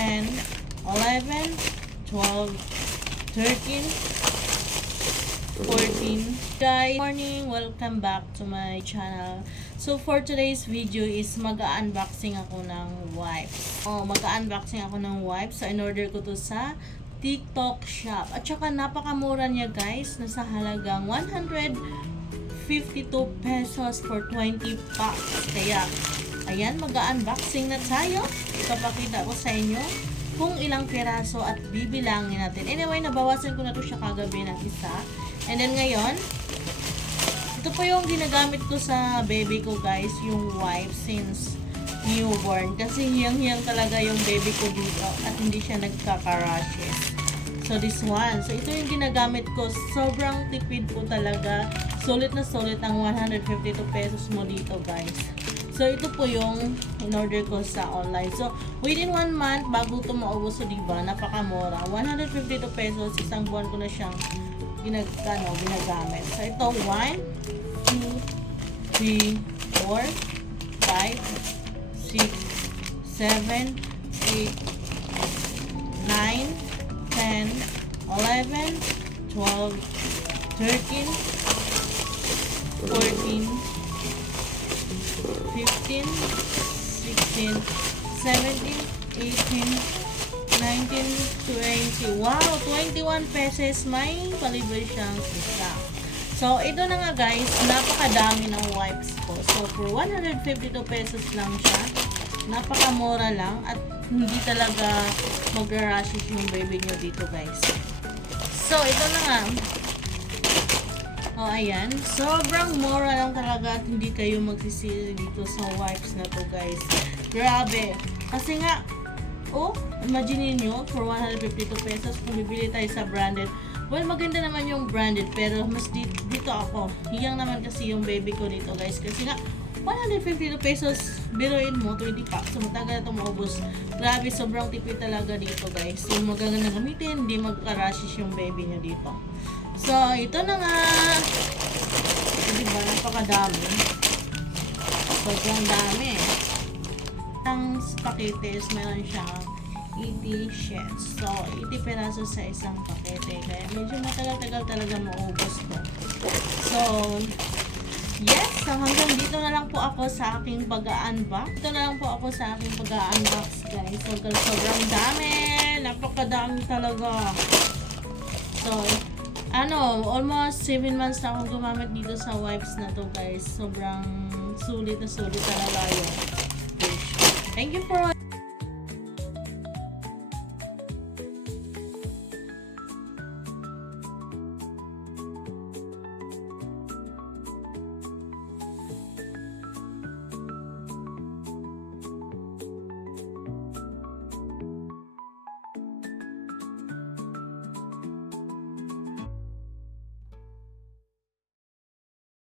10, 11, 12, 13, 14. Guys, morning, welcome back to my channel. So for today's video is mag-unboxing ako ng wipes. Mag-unboxing ako ng wipes. So in-order ko to sa TikTok shop. At saka napakamura niya guys. Nasa halagang 152 pesos for 20 packs. Kaya ayan, mag-unboxing na tayo. Ipapakita ko sa inyo kung ilang piraso at bibilangin natin. Anyway, nabawasan ko na to siya kagabi ng isa. And then ngayon, ito po yung ginagamit ko sa baby ko guys, yung wipes since newborn. Kasi hiyang-hiyang talaga yung baby ko dito at hindi siya nagkaka-rashes. So this one, so ito yung ginagamit ko. Sobrang tipid po talaga. Sulit na sulit ang 152 pesos mo dito guys. So ito po yung in-order ko sa online. So within 1 month bago ito maubos, so diba, napakamura. 152 pesos, isang buwan ko na siyang ginagamit. So ito 1, 2, 3, 4, 5, 6, 7, 8, 9, 10, 11, 12, 13, 14, 15, 16, 17, 18, 19, 20. Wow, 21 pesos may palibre siyang isa. So, ito na nga guys, napakadami ng wipes ko. So, for 152 pesos lang siya. Napakamura lang at hindi talaga magra-rashes yung baby nyo dito guys. So, ito na nga. Ayan. Sobrang mura lang talaga at hindi kayo magsisili dito sa wipes na to guys. Grabe. Kasi nga, imagine nyo, for 152 pesos, kung bibili tayo sa branded. Well, maganda naman yung branded, pero mas dito ako. Hiyang naman kasi yung baby ko dito guys. Kasi nga, 152 pesos, biruin mo, 20 packs. So, matagal na ito maubos. Grabe, sobrang tipid talaga dito guys. Yung maganda na gamitin, hindi magka-rashes yung baby nyo dito. So, ito na nga. Diba, napakadami. Sobrang dami. Ang paketes, meron siyang 80 sheets. So, 80 pesos sa isang pakete. Kaya medyo matagal-tagal talaga maubos ko. So, yes. So, hanggang dito na lang po ako sa aking pag-unbox. Dito na lang po ako sa aking pag-unbox, guys. So, sobrang dami. Napakadami talaga. So, almost 7 months na akong gumamit dito sa wipes na to, guys. Sobrang sulit na sulit talaga yun. Thank you for